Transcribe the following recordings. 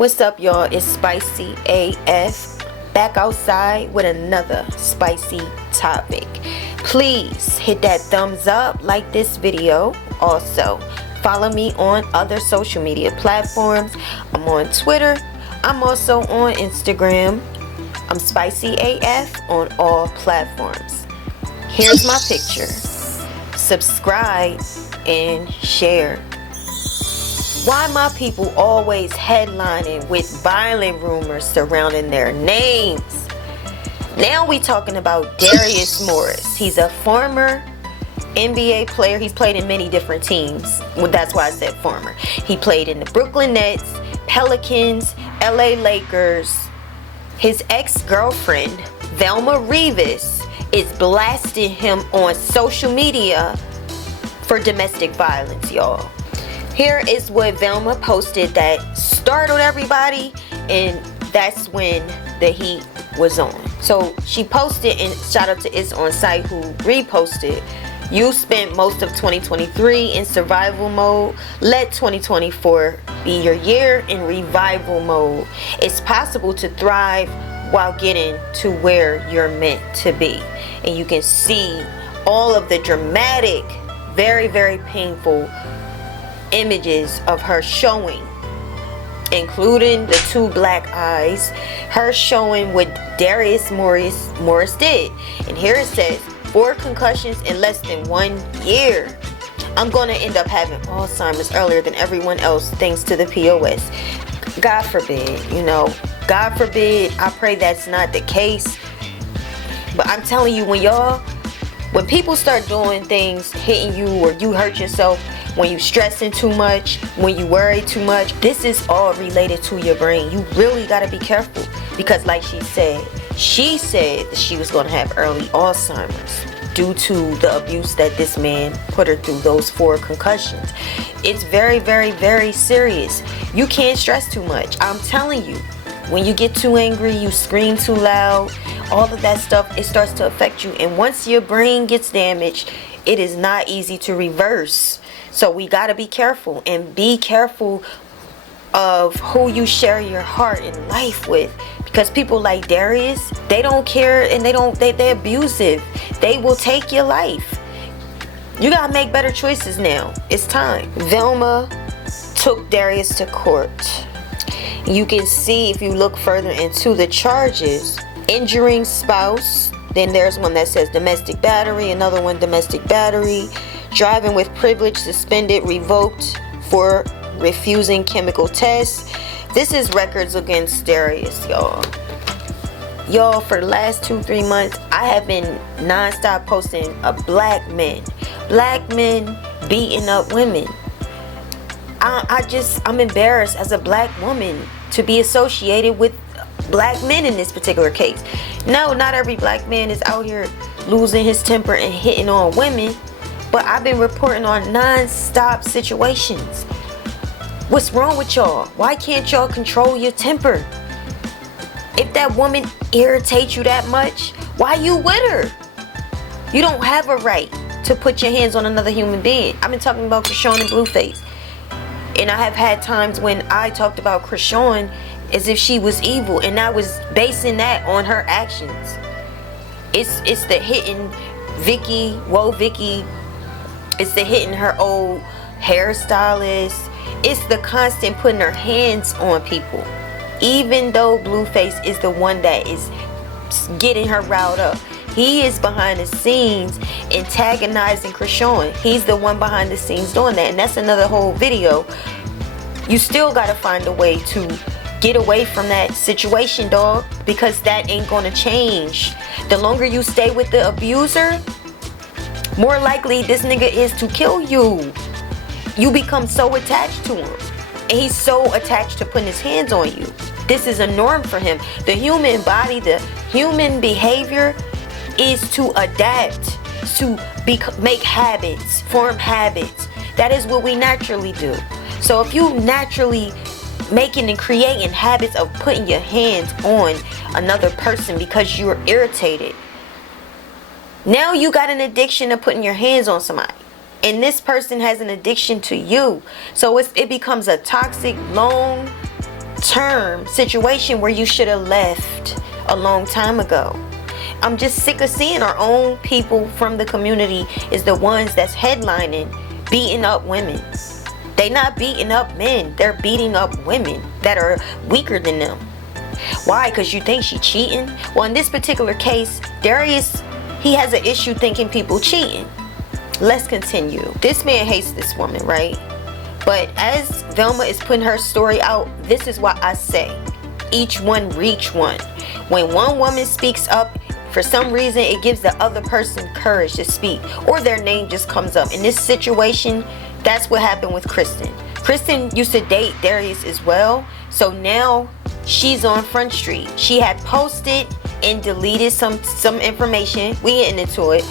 What's up, y'all? It's Spicy AF back outside with another spicy topic. Please hit that thumbs up, like this video. Also, follow me on other social media platforms. I'm on Twitter. I'm also on Instagram. I'm Spicy AF on all platforms. Here's my picture. Subscribe and share. Why my people always headlining with violent rumors surrounding their names? Now we talking about Darius Morris. He's a former NBA player. He's played in many different teams. Well, that's why I said former. He played in the Brooklyn Nets, Pelicans, LA Lakers. His ex-girlfriend, Vilma Rivas, is blasting him on social media for domestic violence, y'all. Here is what Vilma posted that startled everybody, and that's when the heat was on. So she posted, and shout out to It's On Site who reposted. You spent most of 2023 in survival mode. Let 2024 be your year in revival mode. It's possible to thrive while getting to where you're meant to be. And you can see all of the dramatic, very, very painful images of her showing, including the two black eyes, her showing what Darius Morris did. And here it says 4 concussions in less than 1 year. I'm gonna end up having Alzheimer's earlier than everyone else thanks to the POS. God forbid, God forbid. I pray that's not the case. But I'm telling you, when people start doing things, hitting you, or you hurt yourself, when you stressing too much, when you worry too much, this is all related to your brain. You really got to be careful, because like she said that she was going to have early Alzheimer's due to the abuse that this man put her through, those 4 concussions. It's very, very, very serious. You can't stress too much. I'm telling you, when you get too angry, you scream too loud, all of that stuff, it starts to affect you. And once your brain gets damaged, it is not easy to reverse. So we got to be careful, and be careful of who you share your heart and life with, because people like Darius, they don't care, and they're abusive. They will take your life. You got to make better choices now. It's time. Vilma took Darius to court. You can see, if you look further into the charges, injuring spouse, then there's one that says domestic battery, another one domestic battery, driving with privilege suspended, revoked for refusing chemical tests. This is records against Darius, y'all. For the last 2-3 months, I have been non-stop posting of black men beating up women. I'm embarrassed as a black woman to be associated with black men in this particular case. No, not every black man is out here losing his temper and hitting on women, but I've been reporting on non-stop situations. What's wrong with y'all? Why can't y'all control your temper? If that woman irritates you that much, why you with her? You don't have a right to put your hands on another human being. I've been talking about Kristin and Blueface. And I have had times when I talked about Kristin as if she was evil, and I was basing that on her actions. It's the hitting Vicky. It's the hitting her old hairstylist. It's the constant putting her hands on people. Even though Blueface is the one that is getting her riled up, he is behind the scenes antagonizing Kristin. He's the one behind the scenes doing that, and that's another whole video. You still gotta find a way to get away from that situation, dog, because that ain't gonna change. The longer you stay with the abuser, more likely this nigga is to kill you. You become so attached to him, and he's so attached to putting his hands on you. This is a norm for him. The human body, the human behavior is to adapt, to make habits, form habits. That is what we naturally do. So if you naturally making and creating habits of putting your hands on another person because you're irritated, now you got an addiction to putting your hands on somebody. and this person has an addiction to you. So it becomes a toxic, long term situation where you should have left a long time ago. I'm just sick of seeing our own people from the community is the ones that's headlining, beating up women. They not beating up men, they're beating up women that are weaker than them. Why? Because you think she cheating? Well, in this particular case, Darius, he has an issue thinking people cheating. Let's continue. This man hates this woman, right? But as Vilma is putting her story out, this is what I say. Each one reach one. When one woman speaks up, for some reason, it gives the other person courage to speak, or their name just comes up. In this situation, that's what happened with Kristin. Kristin used to date Darius as well, so now she's on Front Street. She had posted and deleted some information. We getting into it,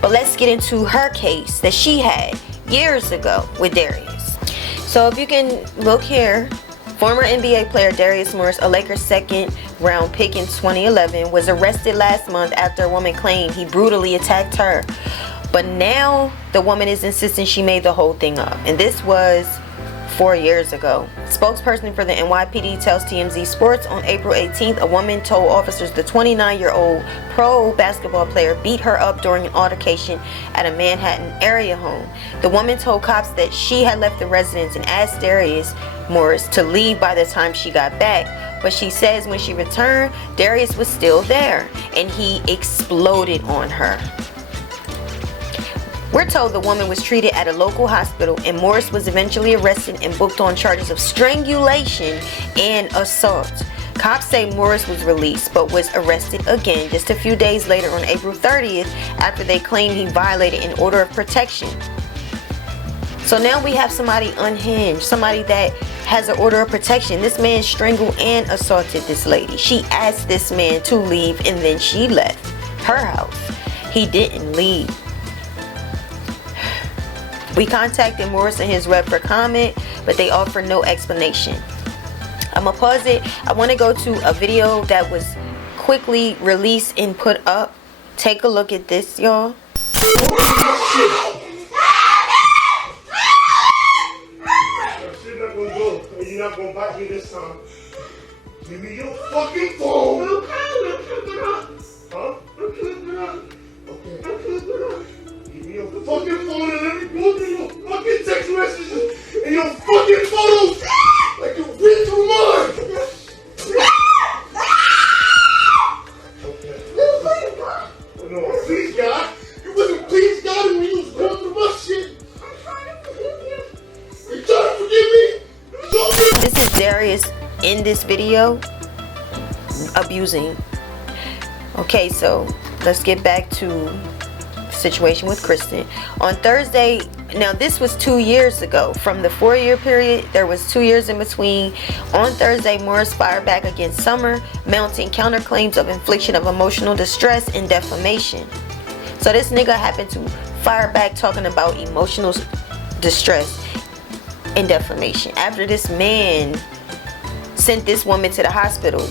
but let's get into her case that she had years ago with Darius. So if you can look here, former NBA player Darius Morris, a Lakers second round pick in 2011, was arrested last month after a woman claimed he brutally attacked her. But now the woman is insisting she made the whole thing up. And this was 4 years ago. Spokesperson for the NYPD tells TMZ Sports on April 18th, a woman told officers the 29-year-old pro basketball player beat her up during an altercation at a Manhattan area home. The woman told cops that she had left the residence and asked Darius Morris to leave by the time she got back. But she says when she returned, Darius was still there and he exploded on her. We're told the woman was treated at a local hospital and Morris was eventually arrested and booked on charges of strangulation and assault. Cops say Morris was released but was arrested again just a few days later on April 30th after they claimed he violated an order of protection. So now we have somebody unhinged, somebody that has an order of protection. This man strangled and assaulted this lady. She asked this man to leave and then she left her house. He didn't leave. We contacted Morris and his rep for comment, but they offer no explanation. I'm gonna pause it. I want to go to a video that was quickly released and put up. Take a look at this, y'all. You're not gonna bite me this time. Give me your fucking phone. Okay, I'm keeping up. Huh? I'm keeping up. Okay. I'm keeping up. Give me your fucking phone and let me go through your fucking text messages and your fucking photos like you read through mine. Okay. No, please God. You wasn't please God when you was going through my shit. I'm trying to forgive you. You trying to forgive me? This is Darius in this video abusing. Okay, so let's get back to the situation with Kristin. On Thursday, now this was 2 years ago. From the 4-year period, there was 2 years in between. On Thursday, Morris fired back against Summer, mounting counterclaims of infliction of emotional distress and defamation. So this nigga happened to fire back talking about emotional distress and defamation after this man sent this woman to the hospital.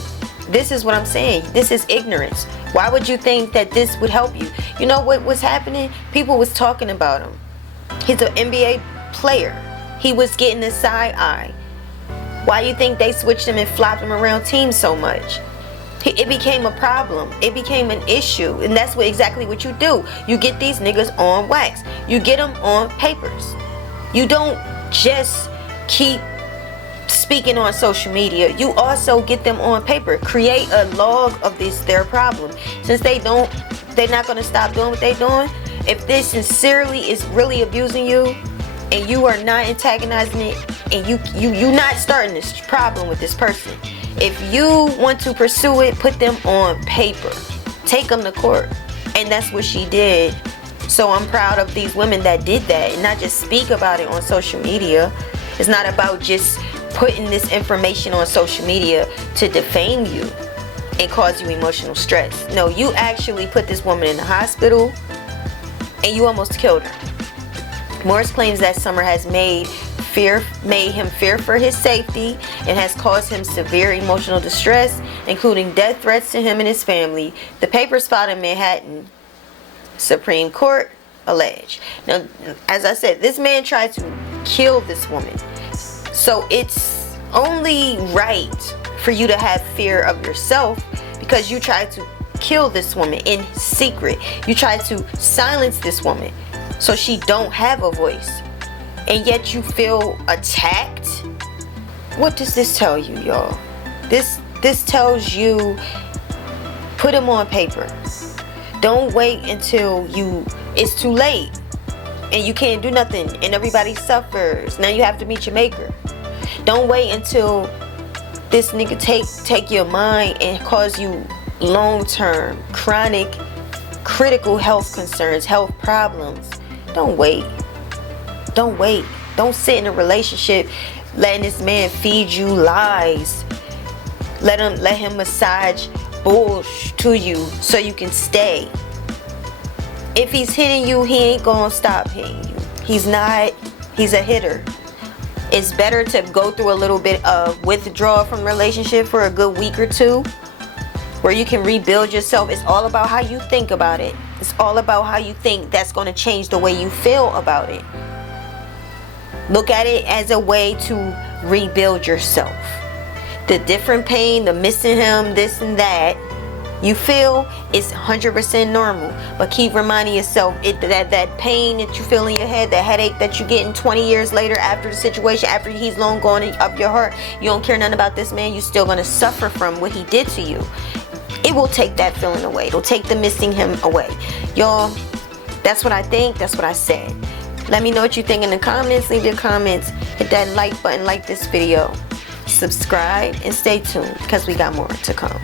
This is what I'm saying. This is ignorance. Why would you think that this would help you? You know what was happening? People was talking about him. He's an NBA player. He was getting the side eye. Why do you think they switched him and flopped him around teams so much? It became a problem. It became an issue. And that's exactly what you do. You get these niggas on wax. You get them on papers. You don't just keep speaking on social media. You also get them on paper. Create a log of their problem. Since they're not going to stop doing what they're doing. If this sincerely is really abusing you and you are not antagonizing it and you not starting this problem with this person, if you want to pursue it, put them on paper. Take them to court. And that's what she did. So I'm proud of these women that did that and not just speak about it on social media. It's not about just putting this information on social media to defame you and cause you emotional stress. No, you actually put this woman in the hospital and you almost killed her. Morris claims that Summer has made him fear for his safety and has caused him severe emotional distress, including death threats to him and his family. The papers filed in Manhattan Supreme Court allege. Now, as I said, this man tried to kill this woman. So it's only right for you to have fear of yourself, because you tried to kill this woman in secret. You tried to silence this woman so she don't have a voice, and yet you feel attacked. What does this tell you, y'all? This tells you, put them on paper. Don't wait until it's too late and you can't do nothing and everybody suffers. Now you have to meet your maker. Don't wait until this nigga take your mind and cause you long-term, chronic, critical health concerns, health problems. Don't wait. Don't wait. Don't sit in a relationship letting this man feed you lies. Let him massage bullshit to you so you can stay. If he's hitting you, he ain't gonna stop hitting you. He's not. He's a hitter. It's better to go through a little bit of withdrawal from relationship for a good week or two, where you can rebuild yourself. It's all about how you think about it. It's all about how you think that's going to change the way you feel about it. Look at it as a way to rebuild yourself. The different pain, the missing him, this and that, you feel is 100% normal. But keep reminding yourself that pain that you feel in your head, the headache that you getting 20 years later after the situation, after he's long gone up your heart, you don't care nothing about this man, you're still going to suffer from what he did to you. It will take that feeling away. It'll take the missing him away. Y'all, that's what I think. That's what I said. Let me know what you think in the comments. Leave your comments. Hit that like button, like this video. Subscribe and stay tuned because we got more to come.